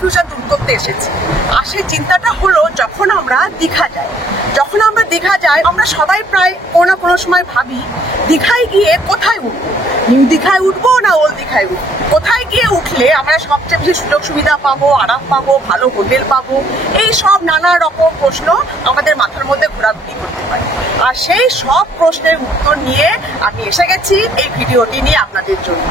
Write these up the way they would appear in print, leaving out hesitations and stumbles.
Confusion দূর করতে এসেছি। আর সেই চিন্তাটা হলো যখন আমরা দীঘা যাই আমরা সবাই প্রায় কোনো না কোনো সময় ভাবি দীঘায় গিয়ে কোথায় উঠবো, নিউ দীঘায় উঠবো না ওল্ড দীঘায় উঠবো, কোথায় গিয়ে উঠলে আমরা সবচেয়ে বেশি সুযোগ সুবিধা পাবো, আরাম পাবো, ভালো হোটেল পাবো, এই সব নানা রকম প্রশ্ন আমাদের মাথার মধ্যে ঘোরাঘুরি করতে পারে। আর সেই সব প্রশ্নের উত্তর নিয়ে আমি এসে গেছি এই ভিডিওটি নিয়ে আপনাদের জন্য।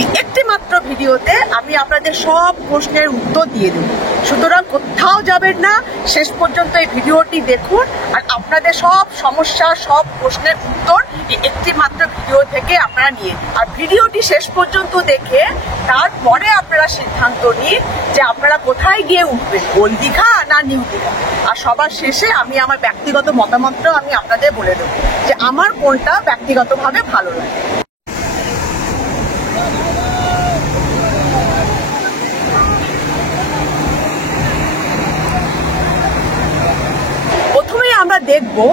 এই একটি মাত্র ভিডিওতে আমি আপনাদের সব প্রশ্নের উত্তর দিয়ে দেব, সুতরাং কোথাও যাবেন না, শেষ পর্যন্ত এই ভিডিওটি দেখুন আর আপনাদের সব সমস্যার সব প্রশ্নের উত্তর এই একটি মাত্র ভিডিও থেকে আপনারা নিয়ে, আর ভিডিওটি শেষ পর্যন্ত দেখে তারপরে আপনারা সিদ্ধান্ত নিন যে আপনারা কোথায় গিয়ে উঠবেন, ওল্ড দীঘা না নিউ দীঘা। আর সবার শেষে আমি আমার ব্যক্তিগত মতামতটা আমি আপনাদের বলে দেবো যে আমার কোনটা ব্যক্তিগতভাবে ভালো লাগে। প্রথমেই আমরা দেখবো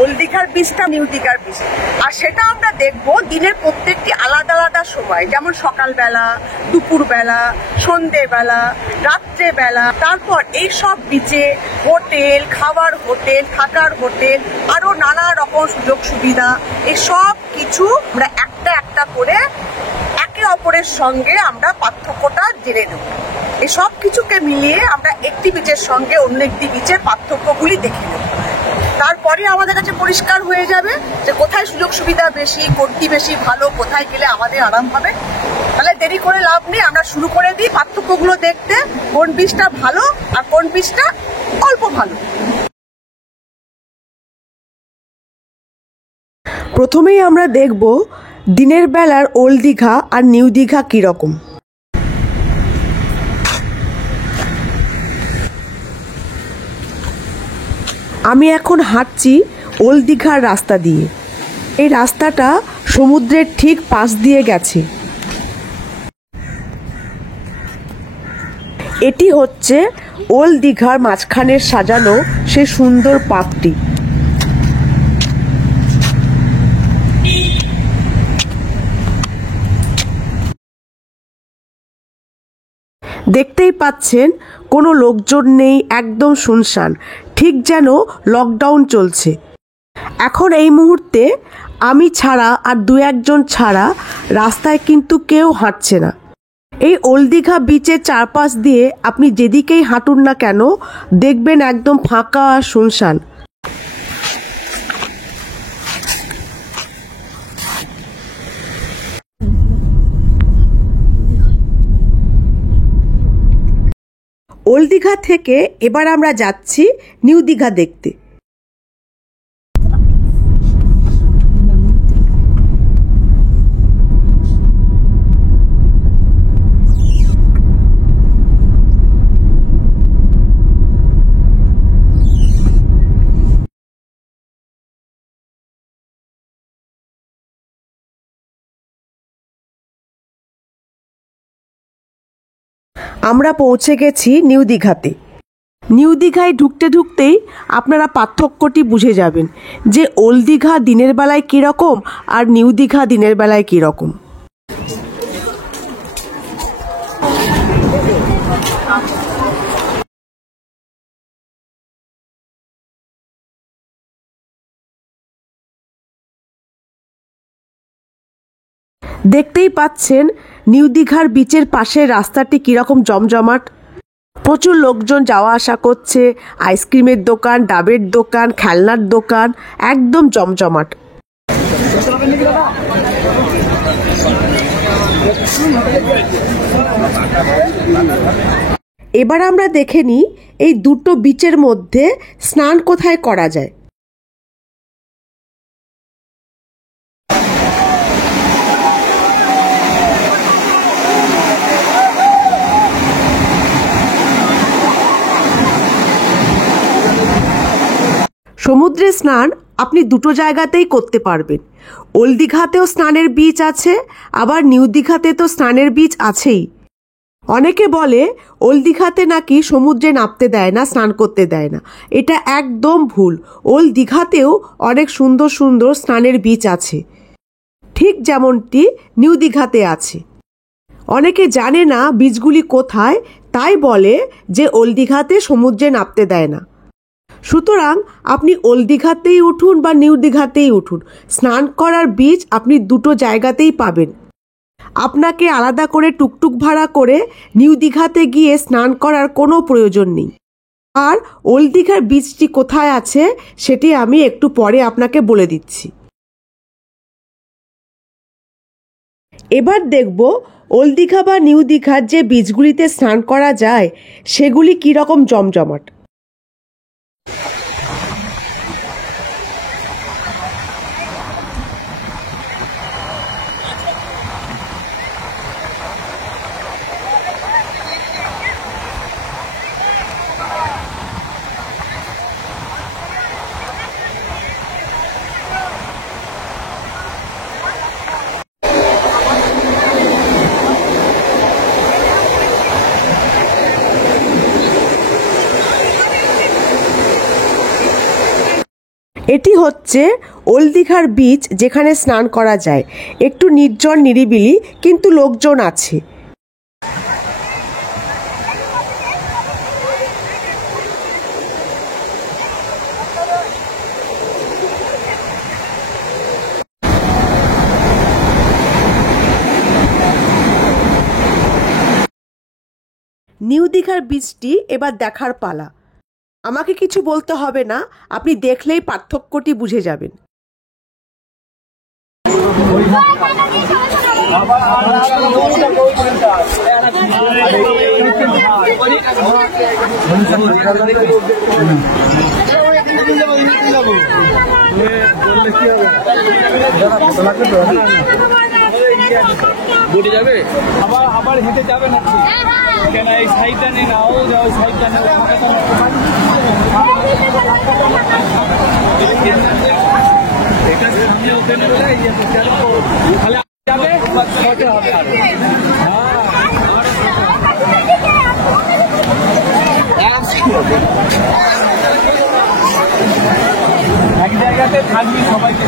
ওল্ড দীঘার বীচটা, নিউ দীঘার বীচ, আর সেটা আমরা দেখবো দিনের প্রত্যেকটি আলাদা আলাদা সময়, যেমন সকালবেলা, দুপুরবেলা, সন্ধেবেলা, রাত্রেবেলা। তারপর এই সব বিচে হোটেল, খাবার হোটেল, থাকার হোটেল, আরো নানা রকম সুযোগ সুবিধা, এই সব কিছু আমরা একটা একটা করে একে অপরের সঙ্গে আমরা পার্থক্যটা জেনে নেব। এই সব কিছুকে মিলিয়ে আমরা একটি বিচের সঙ্গে অন্য একটি বিচের পার্থক্যগুলি দেখে নেব। তারপরে আমাদের কাছে পরিষ্কার হয়ে যাবে যে কোথায় সুযোগ সুবিধা বেশি, কোনটি বেশি ভালো, কোথায় গেলে আমাদের আরাম হবে। তাহলে দেরি করে লাভ নেই, আমরা শুরু করে দিই পার্থক্যগুলো দেখতে, কোন বীজটা ভালো আর কোন বীজটা অল্প ভালো। প্রথমেই আমরা দেখব দিনের বেলার ওল্ড দীঘা আর নিউ দীঘা কিরকম। আমি এখন হাঁটছি ওল্ড দীঘার রাস্তা দিয়ে। এই রাস্তাটা সমুদ্রের ঠিক পাশ দিয়ে গেছে। এটি হচ্ছে ওল্ড দীঘার মাঝখানের সাজানো সে সুন্দর পার্কটি। দেখতেই পাচ্ছেন কোনো লোকজন নেই, একদম শুনশান, ঠিক যেন লকডাউন চলছে। এখন এই মুহূর্তে আমি ছাড়া আর দু একজন ছাড়া রাস্তায় কিন্তু কেউ হাঁটছে না। এই ওল্ড দীঘা বিচের চারপাশ দিয়ে আপনি যেদিকেই হাঁটুন না কেন দেখবেন একদম ফাঁকা আর শুনশান। ওল্ড দীঘা থেকে এবার আমরা যাচ্ছি নিউ দীঘা দেখতে। আমরা পৌঁছে গেছি নিউ দীঘাতে। নিউ দীঘায় ঢুকতে ঢুকতেই আপনারা পার্থক্যটি বুঝে যাবেন যে ওল্ড দীঘা দিনের বেলায় কীরকম আর নিউ দীঘা দিনের বেলায় কীরকম। দেখতেই পাচ্ছেন নিউ দীঘার বিচের পাশের রাস্তাটি কীরকম জমজমাট। প্রচুর লোকজন যাওয়া আসা করছে, আইসক্রিমের দোকান, ডাবের দোকান, খেলনার দোকান, একদম জমজমাট। এবার আমরা দেখে নিই এই দুটো বিচের মধ্যে স্নান কোথায় করা যায়। সমুদ্রে স্নান আপনি দুটো জায়গাতেই করতে পারবেন। ওল্ড দীঘাতেও স্নানের বিচ আছে, আবার নিউ দীঘাতে তো স্নানের বিচ আছেই। অনেকে বলে ওল্ড দীঘাতে নাকি সমুদ্রে নামতে দেয় না, স্নান করতে দেয় না। এটা একদম ভুল। ওল্ড দীঘাতেও অনেক সুন্দর সুন্দর স্নানের বিচ আছে, ঠিক যেমনটি নিউ দীঘাতে আছে। অনেকে জানে না বিচগুলি কোথায়, তাই বলে যে ওল্ড দীঘাতে সমুদ্রে নামতে দেয় না। সুতরাং আপনি ওল্ড দীঘাতেই উঠুন বা নিউ দীঘাতেই উঠুন, স্নান করার বীচ আপনি দুটো জায়গাতেই পাবেন। আপনাকে আলাদা করে টুকটুক ভাড়া করে নিউ দীঘাতে গিয়ে স্নান করার কোনো প্রয়োজন নেই। আর ওল্ড দীঘার বীচটি কোথায় আছে সেটি আমি একটু পরে আপনাকে বলে দিচ্ছি। এবার দেখব ওল্ড দীঘা বা নিউ দীঘার যে বীচগুলিতে স্নান করা যায় সেগুলি কীরকম জমজমাট। এটি হচ্ছে ওল্ড দীঘার বীচ, যেখানে স্নান করা যায়। একটু নির্জন নিরিবিলি, কিন্তু লোকজন আছে। নিউ দীঘার বীচটি এবার দেখার পালা। আমাকে কিছু বলতে হবে না, আপনি দেখলেই পার্থক্যটি বুঝে যাবেন। বুঝে যাবে আবার হেঁটে যাবে না কেন এই সাইডটা নেই না, ও যাও সাইডটা নেই, এটা সামনে ওখানে বলে তাহলে যাবে হবে আর এক জায়গাতে থাকবি সবাইকে।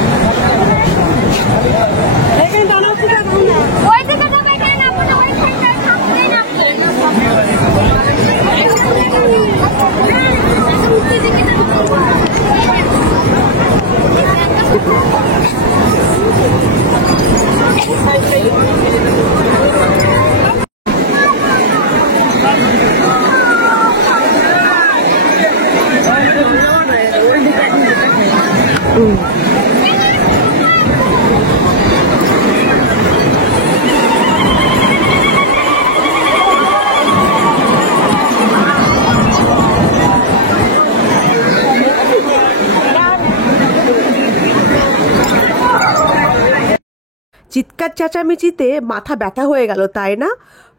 চিৎকার চেঁচামেচিতে মাথা ব্যথা হয়ে গেল, তাই না?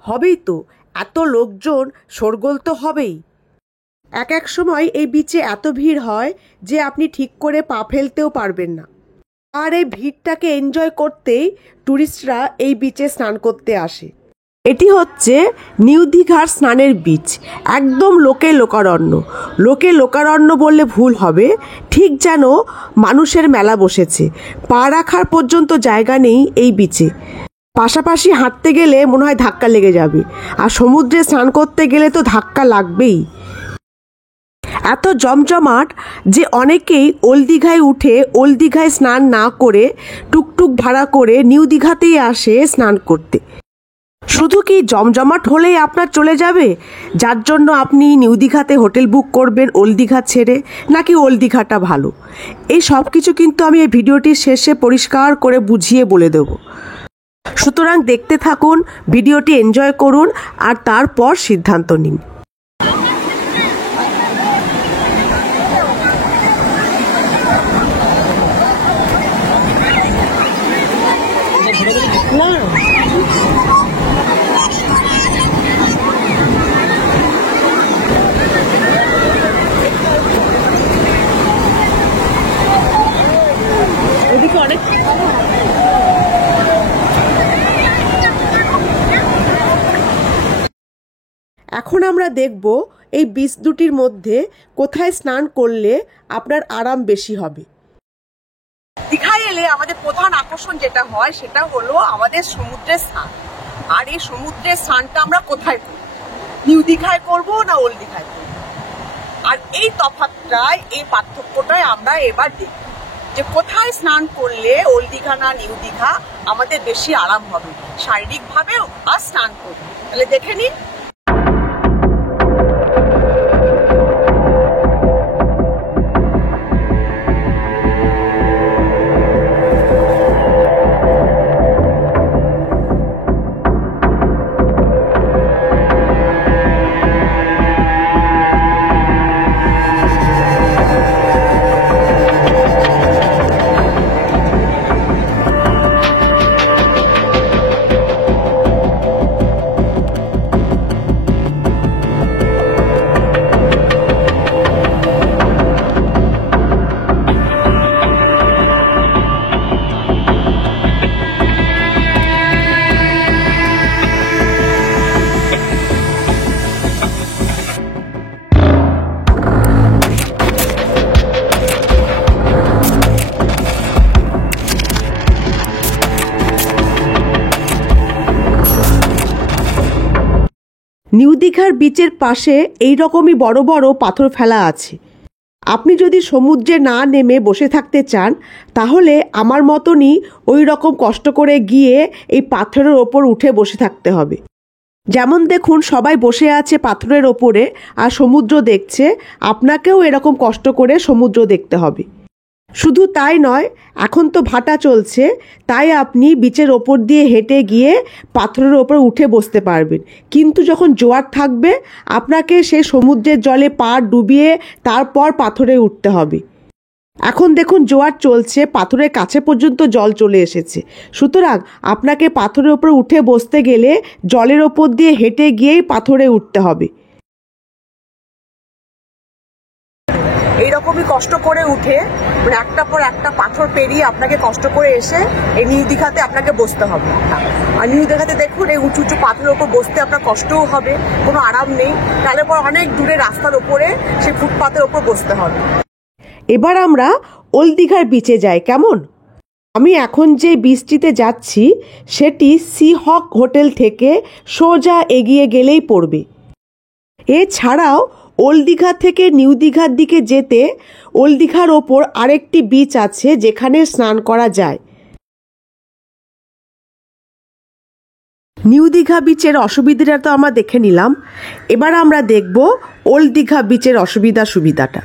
হবেই তো, এত লোকজন, শোরগোল তো হবেই। এক এক সময় এই বিচে এত ভিড় হয় যে আপনি ঠিক করে পা ফেলতেও পারবেন না। আর এই ভিড়টাকে এনজয় করতেই টুরিস্টরা এই বিচে স্নান করতে আসে। এটি হচ্ছে নিউ দীঘার স্নানের বীচ, একদম লোকে লোকারণ্য। লোকে লোকারণ্য বললে ভুল হবে, ঠিক যেন মানুষের মেলা বসেছে। পা রাখার পর্যন্ত জায়গা নেই এই বিচে। পাশাপাশি হাঁটতে গেলে মনে হয় ধাক্কা লেগে যাবে, আর সমুদ্রে স্নান করতে গেলে তো ধাক্কা লাগবেই। এত জমজমাট যে অনেকেই ওল্ড দীঘায় উঠে ওল্ড দীঘায় স্নান না করে টুকটুক ভাড়া করে নিউ দীঘাতেই আসে স্নান করতে। শুধু কি জমজমাট হলেই আপনার চলে যাবে, যার জন্য আপনি নিউ দীঘাতে হোটেল বুক করবেন ওল্ড দীঘা ছেড়ে, নাকি ওল্ড দীঘাটা ভালো? এই সব কিছু কিন্তু আমি এই ভিডিওটির শেষে পরিষ্কার করে বুঝিয়ে বলে দেব। সুতরাং দেখতে থাকুন, ভিডিওটি এনজয় করুন, আর তারপর সিদ্ধান্ত নিন। এখন আমরা দেখব এই বিচ দুটির মধ্যে কোথায় স্নান করলে আপনার আরাম বেশি হবে। দীঘায় এলে আমাদের প্রধান আকর্ষণ যেটা হয় সেটা হলো আমাদের সমুদ্রের স্নান। আর এই সমুদ্রের স্নানটা আমরা কোথায় করি? নিউ দীঘায় করবো না ওল্ড দীঘায় করবো। আর এই তফাৎটাই, এই পার্থক্যটাই আমরা এবার দেখি যে কোথায় স্নান করলে ওল্ড দীঘা না নিউ দীঘা আমাদের বেশি আরাম হবে শারীরিক ভাবেও আর স্নান করবে। তাহলে দেখে নিন। নিউ দীঘার বিচের পাশে এই রকমই বড় বড় পাথর ফেলা আছে। আপনি যদি সমুদ্রে না নেমে বসে থাকতে চান তাহলে আমার মতনই ওই রকম কষ্ট করে গিয়ে এই পাথরের ওপর উঠে বসে থাকতে হবে। যেমন দেখুন সবাই বসে আছে পাথরের ওপরে আর সমুদ্র দেখছে, আপনাকেও এরকম কষ্ট করে সমুদ্র দেখতে হবে। শুধু তাই নয়, এখন তো ভাটা চলছে, তাই আপনি বিচের ওপর দিয়ে হেঁটে গিয়ে পাথরের ওপর উঠে বসতে পারবেন। কিন্তু যখন জোয়ার থাকবে আপনাকে সেই সমুদ্রের জলে পা ডুবিয়ে তারপর পাথরে উঠতে হবে। এখন দেখুন জোয়ার চলছে, পাথরের কাছে পর্যন্ত জল চলে এসেছে, সুতরাং আপনাকে পাথরের ওপর উঠে বসতে গেলে জলের ওপর দিয়ে হেঁটে গিয়েই পাথরে উঠতে হবে। এইরকমই কষ্ট করে উঠে মানে একটা পর একটা পাথর পেরিয়ে আপনাকে কষ্ট করে এসে এই নিউ দীঘাতে আপনাকে বসতে হবে। আর নিউ দীঘাতে দেখুন এই উঁচু উঁচু পাথরের ওপর বসতে আপনার কষ্টও হবে, কোনো আরাম নেই। তাহলে পর অনেক দূরে রাস্তার ওপরে সেই ফুটপাতের ওপর বসতে হবে। এবার আমরা ওল্ড দীঘার বিচে যাই, কেমন? আমি এখন যে বিচটিতে যাচ্ছি সেটি সি হক হোটেল থেকে সোজা এগিয়ে গেলেই পড়বে। এছাড়াও ওল্ড দীঘা থেকে নিউ দীঘার দিকে যেতে ওল্ড দীঘার ওপর আরেকটি বিচ আছে যেখানে স্নান করা যায়। নিউ দীঘা বিচের অসুবিধাটা তো আমরা দেখে নিলাম, এবার আমরা দেখব ওল্ড দীঘা বিচের সুবিধাটা।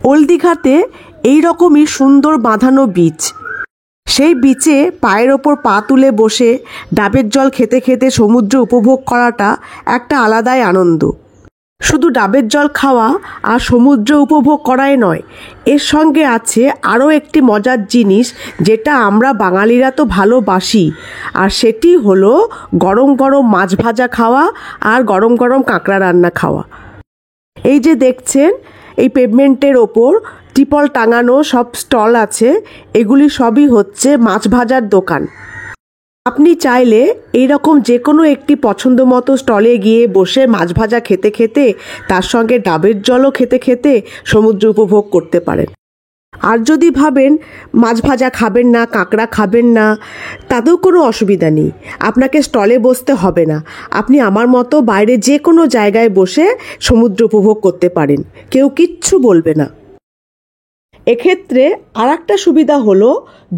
ওল্ড দীঘাতে এইরকমই সুন্দর বাঁধানো বিচ। সেই বিচে পায়ের ওপর পা তুলে বসে ডাবের জল খেতে খেতে সমুদ্র উপভোগ করাটা একটা আলাদাই আনন্দ। শুধু ডাবের জল খাওয়া আর সমুদ্র উপভোগ করাই নয়, এর সঙ্গে আছে আরও একটি মজার জিনিস যেটা আমরা বাঙালিরা তো ভালোবাসি, আর সেটি হলো গরম গরম মাছ ভাজা খাওয়া আর গরম গরম কাঁকড়া রান্না খাওয়া। এই যে দেখছেন এই পেভমেন্টের ওপর টিপল টাঙানো সব স্টল আছে, এগুলি সবই হচ্ছে মাছ ভাজার দোকান। আপনি চাইলে এইরকম যে কোনো একটি পছন্দ মতো স্টলে গিয়ে বসে মাছ ভাজা খেতে খেতে তার সঙ্গে ডাবের জলও খেতে খেতে সমুদ্র উপভোগ করতে পারেন। আর যদি ভাবেন মাছ ভাজা খাবেন না, কাঁকড়া খাবেন না, তাতেও কোনো অসুবিধা নেই, আপনাকে স্টলে বসতে হবে না। আপনি আমার মতো বাইরে যে কোনো জায়গায় বসে সমুদ্র উপভোগ করতে পারেন, কেউ কিচ্ছু বলবে না। এক্ষেত্রে আর একটা সুবিধা হলো,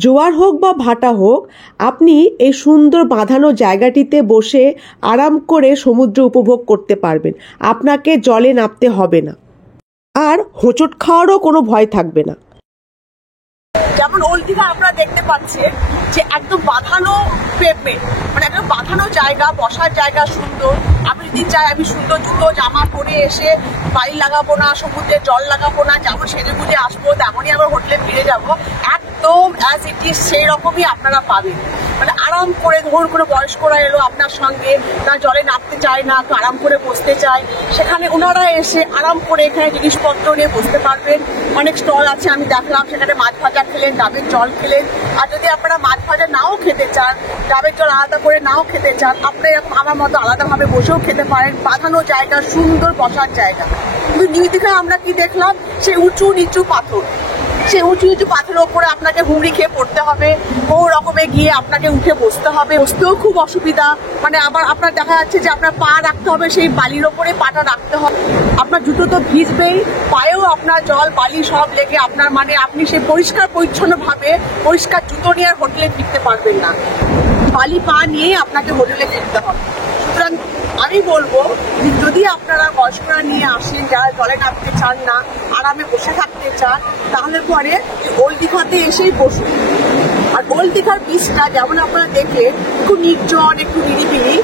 জোয়ার হোক বা ভাটা হোক, আপনি এই সুন্দর বাঁধানো জায়গাটিতে বসে আরাম করে সমুদ্র উপভোগ করতে পারবেন, আপনাকে জলে নামতে হবে না, আর হোঁচট খাওয়ারও কোনো ভয় থাকবে না। যেমন ওল্ড দীঘা আপনারা দেখতে পাচ্ছেন যে একদম বাঁধানো পেভমেন্ট, মানে একদম বাঁধানো জায়গা, বসার জায়গা সুন্দর। আমি যদি চাই আমি সুন্দর জুতো জামা পরে এসে বাড়ি লাগাবো না, সমুদ্রে জল লাগাবো না, যেমন সেজে বুঝে আসবো তেমনই আবার হোটেলে ফিরে যাবো, একদম অ্যাজ ইট ইজ সেই রকমই আপনারা পাবেন। মানে আরাম করে, ধরুন কোনো বয়স্করা এলো আপনার সঙ্গে, তার জলে নামতে চায় না, তো আরাম করে বসতে চায়, সেখানে ওনারা এসে আরাম করে এখানে জিনিসপত্র নিয়ে বসতে পারবেন। অনেক স্টল আছে আমি দেখলাম, সেখানে মাছ ভাজা খেলেন, ডাবের জল খেলেন। আর যদি আপনারা মাছ ভাজা নাও খেতে চান, ডাবের জল আলাদা করে নাও খেতে চান, আপনি এরকম আমার মতো আলাদাভাবে বসেও খেতে পারেন। বাঁধানো জায়গা, সুন্দর বসার জায়গা। কিন্তু নিউ দীঘায় আমরা কি দেখলাম, সেই উঁচু নিচু পাথর, সেই উঁচু নিচু পাথরের ওপরে আপনাকে হুমড়ি খেয়ে পড়তে হবে, বহু রকমে গিয়ে আপনাকে উঠে বসতে হবে, বসতেও খুব অসুবিধা। মানে আবার আপনার দেখা যাচ্ছে যে আপনার পা রাখতে হবে সেই বালির ওপরে, পাটা রাখতে হবে, আপনার জুতো তো ভিজবেই, পায়েও আপনার জল বালি সব লেগে আপনার মানে আপনি সেই পরিষ্কার পরিচ্ছন্ন ভাবে পরিষ্কার জুতো নিয়ে আর হোটেলে ফিরতে পারবেন না, বালি পা নিয়েই আপনাকে হোটেলে ফিরতে হবে। সুতরাং আমি বলবো যদি আপনারা বয়স্করা নিয়ে আসেন, যারা জলে নামতে চান না, আরামে বসে থাকতে চান, তাহলে পরে ওল্ড দীঘাতে এসেই বসুন। আর ওল্ড দীঘার বীচটা যেমন আপনারা দেখলেন, একটু নির্জন, একটু নিরিবিলি,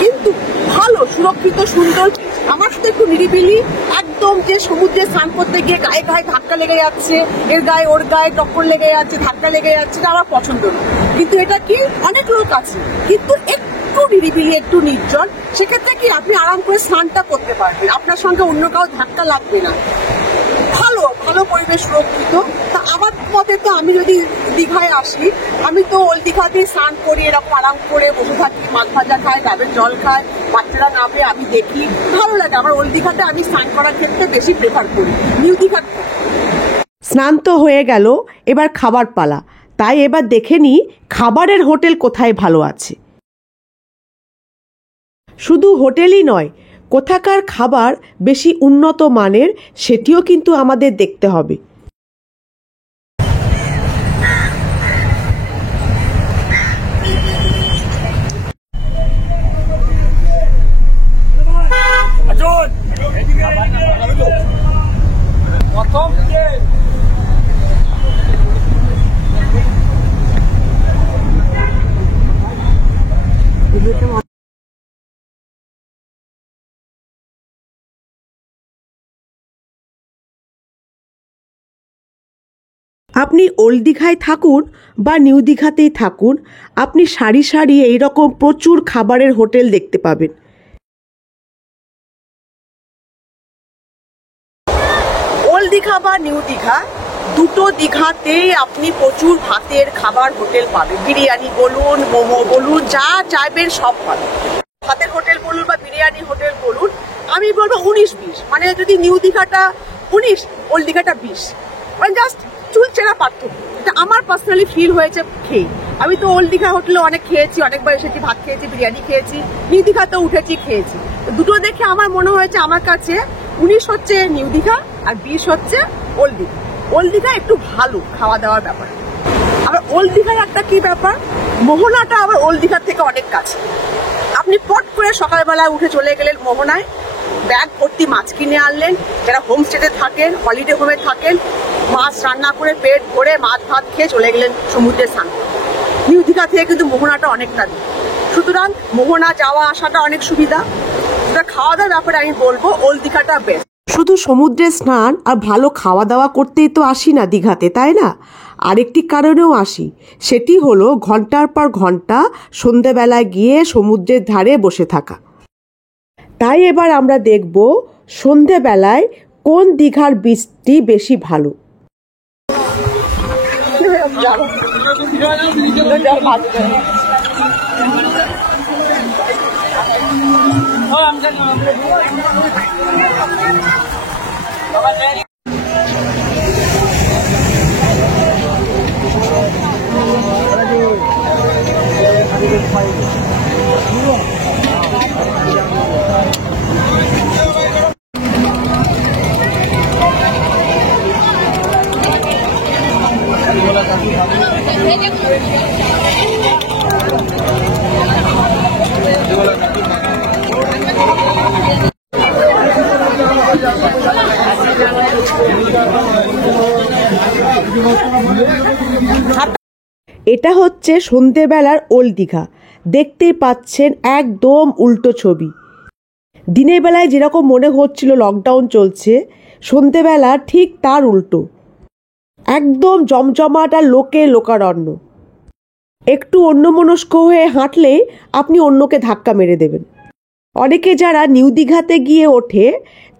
কিন্তু ভালো সুরক্ষিত সুন্দর। আমার সাথে একটু নিরিবিলি, একদম যে সমুদ্রে স্নান করতে গিয়ে গায়ে গায়ে ধাক্কা লেগে যাচ্ছে, এর গায়ে ওর গায়ে টক্কর লেগে যাচ্ছে, ধাক্কা লেগে যাচ্ছে, এটা আমার পছন্দ না। কিন্তু এটা কি অনেক লোক আছে, কিন্তু একটু নিরিবিলি, একটু নির্জন, সেক্ষেত্রে কি আপনি আরাম করে স্নানটা করতে পারবেন, আপনার সঙ্গে অন্য কাউ ধাক্কা লাগবে না, ভালো ভালো পরিবেশ সুরক্ষিত। তা আমার মতে তো আমি যদি দীঘায় আসি, আমি তো ওল্ড দীঘাতেই স্নান করি, এরকম আরাম করে বসে থাকি, মাছ ভাজা খাই, ডাবের জল খাই, বাচ্চারা নামে আমি দেখি, ভালো লাগে। আমার ওল্ড দীঘাতে আমি স্নান করার ক্ষেত্রে বেশি প্রেফার করি নিউ দীঘার। স্নান তো হয়ে গেল, এবার খাবার পালা। তাই এবার দেখে নিই খাবারের হোটেল কোথায় ভালো আছে। শুধু হোটেলই নয়, কোথাকার খাবার বেশি উন্নত মানের সেটিও কিন্তু আমাদের দেখতে হবে। আপনি ওল্ড দীঘায় থাকুন বা নিউ দীঘাতেই থাকুন, আপনি সারি সারি এইরকম প্রচুর খাবারের হোটেল দেখতে পাবেন। ওল্ড দীঘা বা নিউ দীঘা দুটো দীঘাতেই আপনি প্রচুর ভাতের খাবার হোটেল পাবেন। বিরিয়ানি বলুন, মোমো বলুন, যা চাইবেন সব পাবেন। ভাতের হোটেল বলুন বা বিরিয়ানি হোটেল বলুন, আমি বলবো 19-20, মানে যদি নিউ দীঘাটা 19, ওল্ড দীঘাটা 20, মানে জাস্ট চুলচেরা পার্থক্য। এটা আমার পার্সোনালি ফিল হয়েছে খেয়ে। আমি তো ওল্ড দীঘা হোটেলে অনেক খেয়েছি, অনেকবার এসেছি, ভাত খেয়েছি, বিরিয়ানি খেয়েছি, নিউ দীঘাতেও উঠেছি, খেয়েছি। দুটো দেখে আমার মনে হয়েছে, আমার কাছে 19 হচ্ছে নিউ দীঘা আর 20 হচ্ছে ওল্ড দীঘা। ওল্ড দীঘা একটু ভালো খাওয়া দাওয়ার ব্যাপার। আবার ওল্ড দীঘার একটা কি ব্যাপার, মোহনাটা আবার ওল্ড দীঘার থেকে অনেক কাছে। আপনি পট করে সকালবেলা উঠে চলে গেলেন মোহনায়, ব্যাগ ভর্তি মাছ কিনে আনলেন, যারা হোমস্টেতে থাকেন, হলিডে হোমে থাকেন, মাছ রান্না করে পেট ভরে মাছ ভাত খেয়ে চলে গেলেন সমুদ্রে স্নান। নিউ দীঘা থেকে কিন্তু মোহনাটা অনেকটা দূর, সুতরাং মোহনা যাওয়া আসাটা অনেক সুবিধা। খাওয়া দাওয়ার ব্যাপারে আমি বলবো ওল্ড দীঘাটা বেস্ট। শুধু সমুদ্রে স্নান আর ভালো খাওয়া দাওয়া করতেই তো আসি না দীঘাতে, তাই না? আরেকটি কারণেও আসি, সেটি হলো ঘন্টার পর ঘন্টা সন্ধেবেলায় গিয়ে সমুদ্রের ধারে বসে থাকা। তাই এবার আমরা দেখব সন্ধেবেলায় কোন দীঘার বীচটি বেশি ভালো। এটা হচ্ছে সন্ধেবেলার ওল্ড দীঘা। দেখতেই পাচ্ছেন একদম উল্টো ছবি। দিনের বেলায় যেরকম মনে হচ্ছিল লকডাউন চলছে, সন্ধেবেলা ঠিক তার উল্টো। একদম জমজমাট আর লোকে লোকারণ্য। একটু অন্যমনস্ক হয়ে হাঁটলেই আপনি অন্যকে ধাক্কা মেরে দেবেন। অনেকে যারা নিউ দীঘাতে গিয়ে ওঠে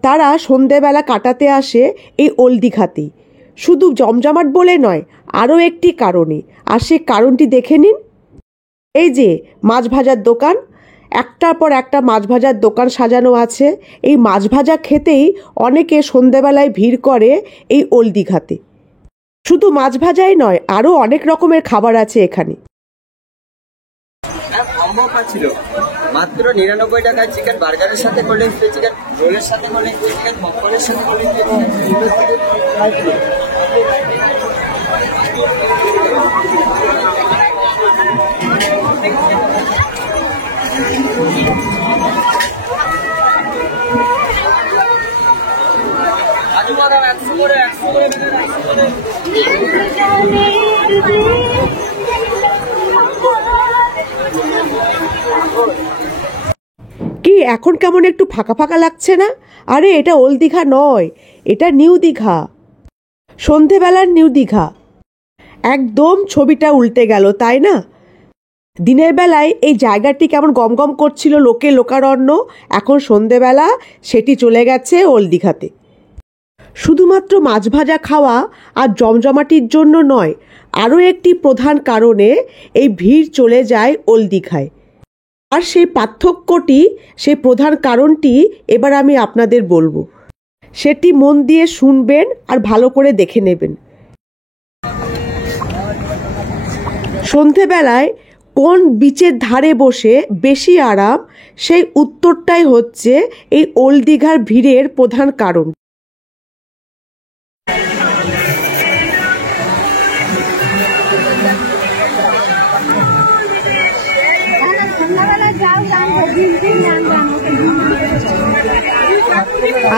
তারা সন্ধেবেলা কাটাতে আসে এই ওল্ড দীঘাতেই। শুধু জমজমাট বলে নয়, আরও একটি কারণে, আর সে কারণটি দেখে নিন। এই যে মাছ ভাজার দোকান, একটার পর একটা মাছ ভাজার দোকান সাজানো আছে। এই মাছ ভাজা খেতেই অনেকে সন্ধেবেলায় ভিড় করে এই ওল্ড দীঘাতে। শুধু মাছ ভাজাই নয়, আরও অনেক রকমের খাবার আছে এখানে। কম্বো পাচ্ছিল মাত্র 99 টাকায় চিকেন বার্গারের সাথে কোল্ড ড্রিঙ্কস চিকেন, রোলের সাথে কোল্ড ড্রিঙ্কস চিকেন, পপকর্নের সাথে কোল্ড কি এখন কেমন একটু ফাঁকা ফাঁকা লাগছে না? আরে এটা ওল্ড দীঘা নয়, এটা নিউ দীঘা, সন্ধেবেলার নিউ দীঘা। একদম ছবিটা উল্টে গেল, তাই না? দিনের বেলায় এই জায়গাটি কেমন গমগম করছিল, লোকে লোকারণ্য, এখন সন্ধেবেলা সেটি চলে গেছে ওল্ড দীঘাতে। শুধুমাত্র মাছ ভাজা খাওয়া আর জমজমাটির জন্য নয়, আরও একটি প্রধান কারণে এই ভিড় চলে যায় ওল্ড দীঘায়। আর সেই পার্থক্যটি, সেই প্রধান কারণটি এবার আমি আপনাদের বলবো। সেটি মন দিয়ে শুনবেন আর ভালো করে দেখে নেবেন। সন্ধেবেলায় কোন বিচের ধারে বসে বেশি আরাম, সেই উত্তরটাই হচ্ছে এই ওল্ড দীঘার ভিড়ের প্রধান কারণ।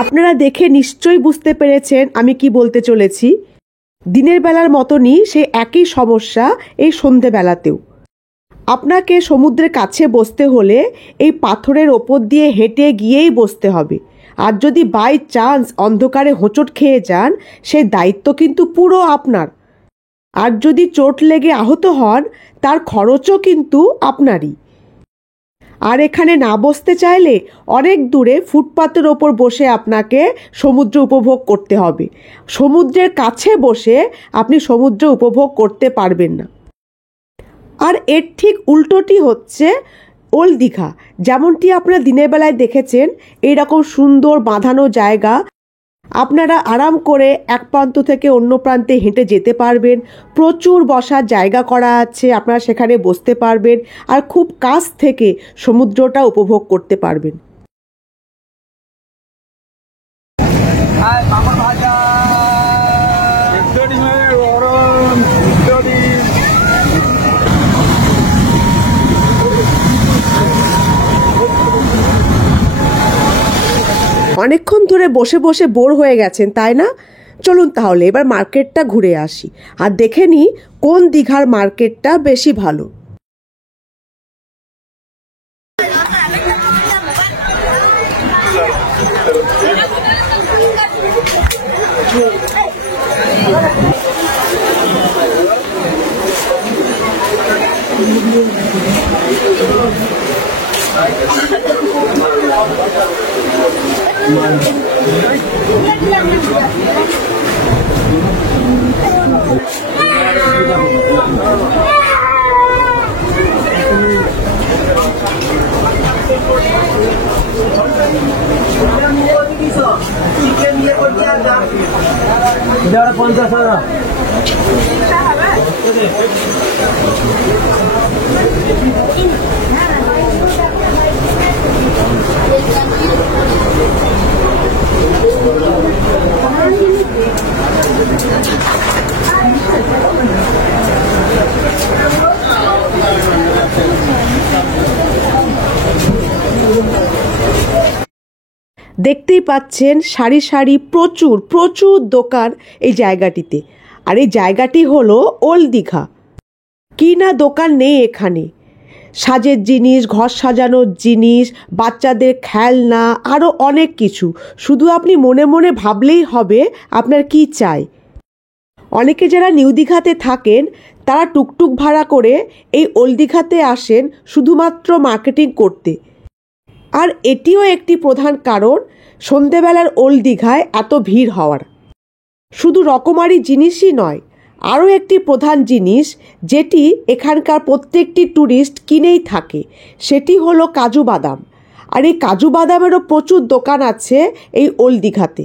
আপনারা দেখে নিশ্চয়ই বুঝতে পেরেছেন আমি কি বলতে চলেছি। দিনের বেলার মতনই সেই একই সমস্যা এই সন্ধেবেলাতেও। আপনাকে সমুদ্রের কাছে বসতে হলে এই পাথরের ওপর দিয়ে হেঁটে গিয়েই বসতে হবে। আর যদি বাই চান্স অন্ধকারে হোঁচট খেয়ে যান, সেই দায়িত্ব কিন্তু পুরো আপনার। আর যদি চোট লেগে আহত হন, তার খরচও কিন্তু আপনারই। আর এখানে না বসতে চাইলে অনেক দূরে ফুটপাতের ওপর বসে আপনাকে সমুদ্র উপভোগ করতে হবে। সমুদ্রের কাছে বসে আপনি সমুদ্র উপভোগ করতে পারবেন না। আর এর ঠিক উল্টোটি হচ্ছে ওল্ড দীঘা। যেমনটি আপনারা দিনের বেলায় দেখেছেন, এইরকম সুন্দর বাঁধানো জায়গা, আপনারা আরাম করে এক প্রান্ত থেকে অন্য প্রান্তে হেঁটে যেতে পারবেন। প্রচুর বসার জায়গা করা আছে, আপনারা সেখানে বসতে পারবেন আর খুব কাছ থেকে সমুদ্রটা উপভোগ করতে পারবেন। অনেকক্ষণ ধরে বসে বসে বোর হয়ে গেছেন, তাই না? চলুন তাহলে এবার মার্কেটটা ঘুরে আসি আর দেখে নিই কোন দীঘার মার্কেটটা বেশি ভালো। দেখতেই পাচ্ছেন সারি সারি প্রচুর প্রচুর দোকান এই জায়গাটিতে। আর এই জায়গাটি হলো ওল্ড দীঘা। কি না দোকান নেই এখানে! সাজের জিনিস, ঘর সাজানোর জিনিস, বাচ্চাদের খেলনা, আরও অনেক কিছু। শুধু আপনি মনে মনে ভাবলেই হবে আপনার কি চাই। অনেকে যারা নিউ দীঘাতে থাকেন তারা টুকটুক ভাড়া করে এই ওল্ড দীঘাতে আসেন শুধুমাত্র মার্কেটিং করতে। আর এটিও একটি প্রধান কারণ সন্ধেবেলার ওল্ড দীঘায় এত ভিড় হওয়ার। শুধু রকমারি জিনিসই নয়, আরও একটি প্রধান জিনিস যেটি এখানকার প্রত্যেকটি ট্যুরিস্ট কিনেই থাকে, সেটি হলো কাজু বাদাম। আর এই কাজু বাদামেরও প্রচুর দোকান আছে এই ওল্ড দীঘাতে।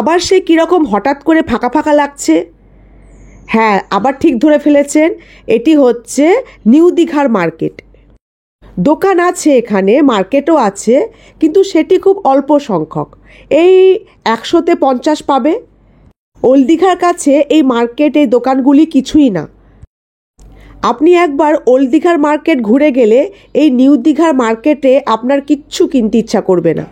আবার সে কীরকম হঠাৎ করে ফাঁকা ফাঁকা লাগছে? হ্যাঁ, আবার ঠিক ধরে ফেলেছেন, এটি হচ্ছে নিউ দীঘার মার্কেট। দোকান আছে এখানে, মার্কেটও আছে, কিন্তু সেটি খুব অল্প সংখ্যক, এই 100-তে 50 পাবে। ওল্ড দীঘার কাছে এই মার্কেট, এই দোকানগুলি কিছুই না। আপনি একবার ওল্ড দীঘার মার্কেট ঘুরে গেলে এই নিউ দীঘার মার্কেটে আপনার কিচ্ছু কিনতে ইচ্ছা করবে না।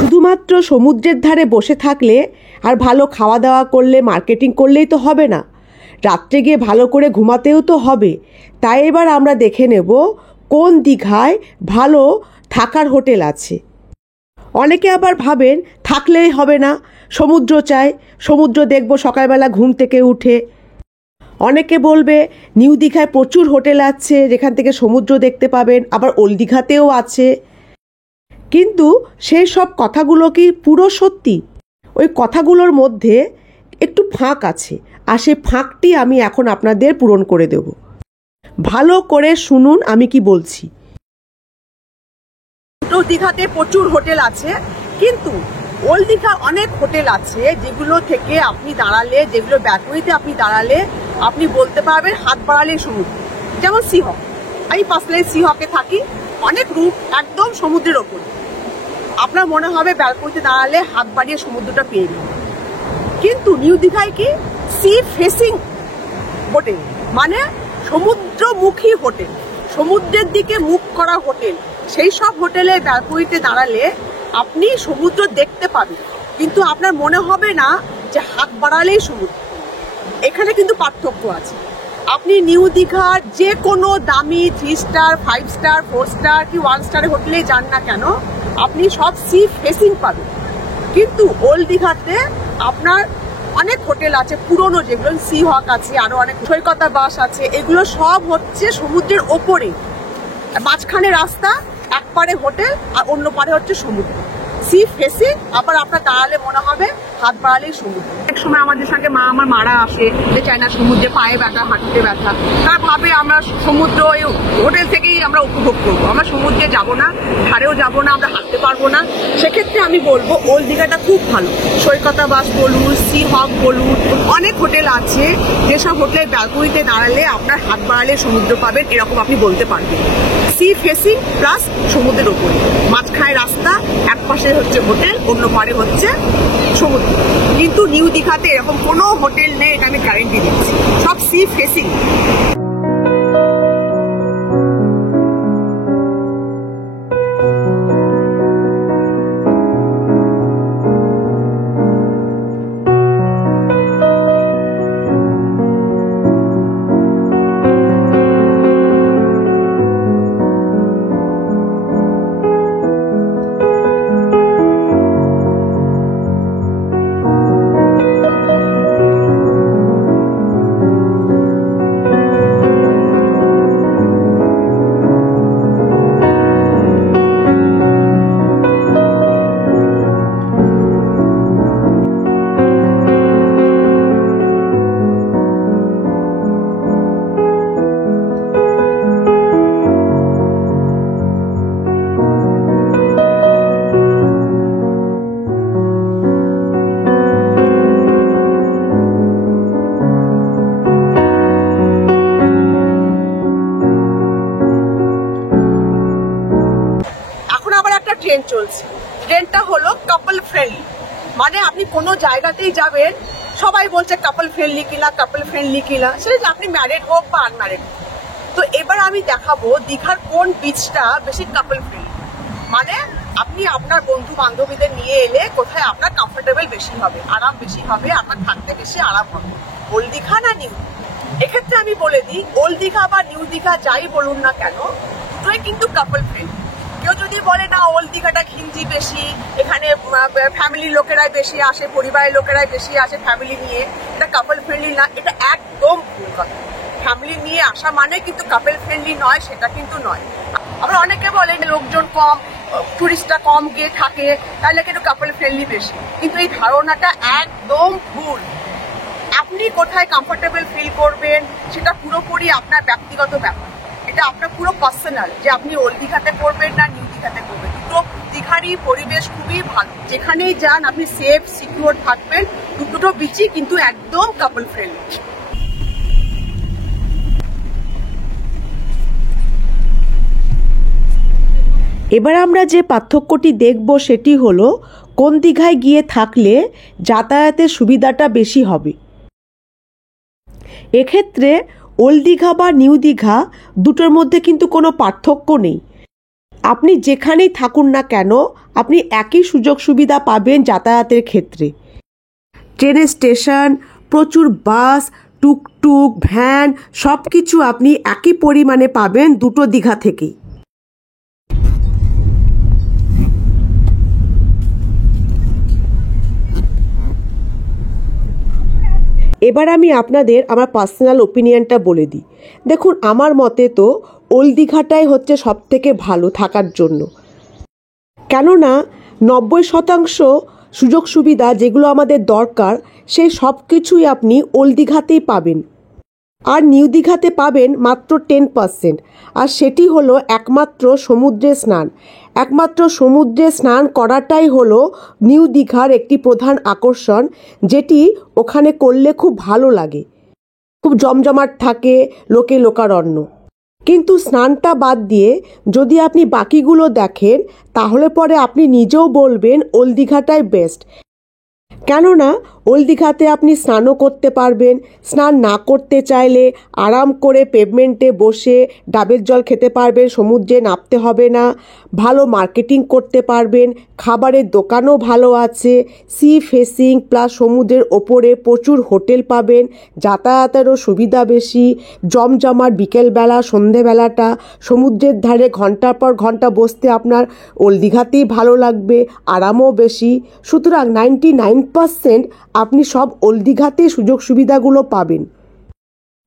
শুধুমাত্র সমুদ্রের ধারে বসে থাকলে আর ভালো খাওয়া দাওয়া করলে, মার্কেটিং করলেই তো হবে না, রাত্রে গিয়ে ভালো করে ঘুমাতেও তো হবে। তাই এবার আমরা দেখে নেব কোন দীঘায় ভালো থাকার হোটেল আছে। অনেকে আবার ভাবেন থাকলেই হবে না, সমুদ্র চাই, সমুদ্র দেখব সকালবেলা ঘুম থেকে উঠে। অনেকে বলবে নিউ দীঘায় প্রচুর হোটেল আছে যেখান থেকে সমুদ্র দেখতে পাবেন, আবার ওল্ড দীঘাতেও আছে। কিন্তু সেই সব কথাগুলো কি পুরো সত্যি? ওই কথাগুলোর মধ্যে একটু ফাঁক আছে, আর সেই ফাঁকটি আমি এখন আপনাদের পূরণ করে দেব। ভালো করে শুনুন আমি কি বলছি। দীঘাতে প্রচুর হোটেল আছে, কিন্তু ওল্ড দীঘা অনেক হোটেল আছে যেগুলো থেকে আপনি দাঁড়ালে, যেগুলো ব্যালকনিতে আপনি দাঁড়ালে আপনি বলতে পারবেন হাত বাড়ালেই সমুদ্র। যেমন সিহক, আমি পার্সোনালি সিহকে থাকি, অনেক রুম একদম সমুদ্রের ওপরে। আপনার মনে হবে ব্যালকনিতে দাঁড়ালে হাত বাড়িয়ে সমুদ্রটা পেয়ে যাবে। কিন্তু নিউ দীঘায় কি সি ফেসিং হোটেল, মানে সমুদ্রমুখী হোটেল, সমুদ্রের দিকে মুখ করা হোটেল। সেই সব হোটেলে ব্যালকনিতে দাঁড়ালে আপনি সমুদ্র দেখতে পাবেন, কিন্তু আপনার মনে হবে না যে হাত বাড়ালেই সমুদ্র। এখানে কিন্তু পার্থক্য আছে। আপনি নিউ দীঘার যে কোনো দামি 3 স্টার, 5 স্টার, 4 স্টার কি 1 স্টারের হোটেলে যান না কেন, আপনি সব সি ফেসিং পাবেন। কিন্তু ওল্ড দীঘাতে আপনার অনেক হোটেল আছে পুরনো, যেগুলো সি হক আছে, আরো অনেক সৈকতা বাস আছে, এগুলো সব হচ্ছে সমুদ্রের ওপরে, মাঝখানে রাস্তা, এক পারে হোটেল আর অন্য পারে হচ্ছে সমুদ্র। সি ফেসিং, আবার আপনার দাঁড়ালে মনে হবে হাত বাড়ালেই সমুদ্র। এক সময় আমাদের সঙ্গে আমার মারা আসে, যে চায় না সমুদ্রে পায়ে ব্যথা, হাঁটতে ব্যথা, তার ভাবে আমরা সমুদ্র ওই হোটেল থেকেই আমরা উপভোগ করবো, আমরা সমুদ্রে যাব না, ধারেও যাব না, আমরা হাঁটতে পারবো না। সেক্ষেত্রে আমি বলবো ওল্ড দীঘাটা খুব ভালো। সৈকতা বাস বলুন, সি হক বলুন, অনেক হোটেল আছে যেসব হোটেলের ব্যালকনিতে দাঁড়ালে আপনার হাত বাড়ালে সমুদ্র পাবেন, এরকম আপনি বলতে পারবেন। সি ফেসিং প্লাস সমুদ্রের ওপরে, মাঝখানে রাস্তা, এক পাশে হচ্ছে হোটেল, অন্য পারে হচ্ছে সমুদ্র। কিন্তু নিউ দীঘাতে এরকম কোনো হোটেল নেই, এটা আমি গ্যারেন্টি দিচ্ছি, সব সি ফেসিং। ট্রেন্ড চলছে। ট্রেন্ডটা হলো কাপল ফ্রেন্ডলি, মানে আপনি কোনো জায়গাতেই যাবেন সবাই বলছে কাপল ফ্রেন্ডলি কিনা, কাপল ফ্রেন্ডলি কিনা, সেটা যে আপনি ম্যারিড হোক বা আনম্যারিড হোক। তো এবার আমি দেখাবো দীঘার কোন বিচটা বেশি কাপল ফ্রেন্ডলি, মানে আপনি আপনার বন্ধু বান্ধবীদের নিয়ে এলে কোথায় আপনার কমফোর্টেবল বেশি হবে, আরাম বেশি হবে, আপনার থাকতে বেশি আরাম হবে, ওল্ড দীঘা না নিউ। এক্ষেত্রে আমি বলে দিই, ওল্ড দীঘা বা নিউ দীঘা যাই বলুন না কেন, দুটোই কিন্তু কাপল ফ্রেন্ডলি। কেউ যদি বলে না ওল্ড দীঘাটা ঘিঞ্জি বেশি, এখানে ফ্যামিলির লোকেরাই বেশি আসে, পরিবারের লোকেরাই বেশি আসে ফ্যামিলি নিয়ে, এটা কাপল ফ্রেন্ডলি না, এটা একদম ভুল কথা। ফ্যামিলি নিয়ে আসা মানে কিন্তু কাপল ফ্রেন্ডলি নয়, সেটা কিন্তু নয়। আবার অনেকে বলে লোকজন কম, টুরিস্টরা কম গিয়ে থাকে, তাহলে কিন্তু কাপল ফ্রেন্ডলি বেশি, কিন্তু এই ধারণাটা একদম ভুল। আপনি কোথায় কমফোর্টেবল ফিল করবেন সেটা পুরোপুরি আপনার ব্যক্তিগত ব্যাপার, এটা আপনার পুরো পার্সোনাল, যে আপনি ওল্ড দীঘাতে করবেন না নিউ দীঘাতে করবেন। দুটো দীঘারই পরিবেশ খুবই ভালো, যেখানেই যান আপনি সেফ সিকিউর থাকবেন। দুটো বিচই কিন্তু একদম কাপল ফ্রেন্ডলি। এবার আমরা যে পার্থক্যটি দেখব সেটি হলো কোন দীঘায় গিয়ে থাকলে যাতায়াতের সুবিধাটা বেশি হবে। এক্ষেত্রে ওল্ড দীঘা বা নিউ দীঘা দুটোর মধ্যে কিন্তু কোনো পার্থক্য নেই। আপনি যেখানেই থাকুন না কেন আপনি একই সুযোগ সুবিধা পাবেন যাতায়াতের ক্ষেত্রে। ট্রেনের স্টেশন, প্রচুর বাস, টুকটুক, ভ্যান সব কিছু আপনি একই পরিমাণে পাবেন দুটো দীঘা থেকেই। এবার আমি আপনাদের আমার পার্সোনাল ওপিনিয়নটা বলে দিই। দেখুন, আমার মতে তো ওল্ড দীঘাটাই হচ্ছে সব থেকে ভালো থাকার জন্য, কেননা 90% সুযোগ সুবিধা যেগুলো আমাদের দরকার সেই সব কিছুই আপনি ওল্ড দীঘাতেই পাবেন, আর নিউ দীঘাতে পাবেন মাত্র 10%, আর সেটি হলো একমাত্র সমুদ্রে স্নান। একমাত্র সমুদ্রে স্নান করাটাই হলো নিউ দীঘার একটি প্রধান আকর্ষণ, যেটি ওখানে করলে খুব ভালো লাগে, খুব জমজমাট থাকে, লোকে লোকারণ্য। কিন্তু স্নানটা বাদ দিয়ে যদি আপনি বাকিগুলো দেখেন তাহলে পরে আপনি নিজেও বলবেন ওল্ড দীঘাটাই বেস্ট। কেননা ওল্ড দীঘাতে আপনি স্নানও করতে পারবেন, স্নান না করতে চাইলে আরাম করে পেভমেন্টে বসে ডাবের জল খেতে পারবেন, সমুদ্রে নামতে হবে না, ভালো মার্কেটিং করতে পারবেন, খাবারের দোকানও ভালো আছে, সি ফেসিং প্লাস সমুদ্রের ওপরে প্রচুর হোটেল পাবেন, যাতায়াতেরও সুবিধা বেশি, জমজমাট বিকেলবেলা সন্ধেবেলাটা সমুদ্রের ধারে ঘন্টার পর ঘন্টা বসতে আপনার ওল্ড দীঘাতেই ভালো লাগবে, আরামও বেশি। সুতরাং 99% আপনি সব ওল্ড দীঘাতেই সুযোগ সুবিধাগুলো পাবেন।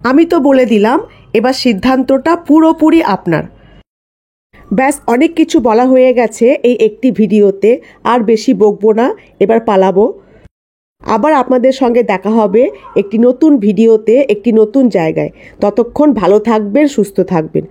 আমি তো বলে দিলাম, এবার সিদ্ধান্তটা পুরোপুরি আপনার। ব্যাস, অনেক কিছু বলা হয়ে গেছে এই একটি ভিডিওতে, আর বেশি বকবো না, এবার পালাবো। আবার আপনাদের সঙ্গে দেখা হবে একটি নতুন ভিডিওতে, একটি নতুন জায়গায়। ততক্ষণ ভালো থাকবেন, সুস্থ থাকবেন।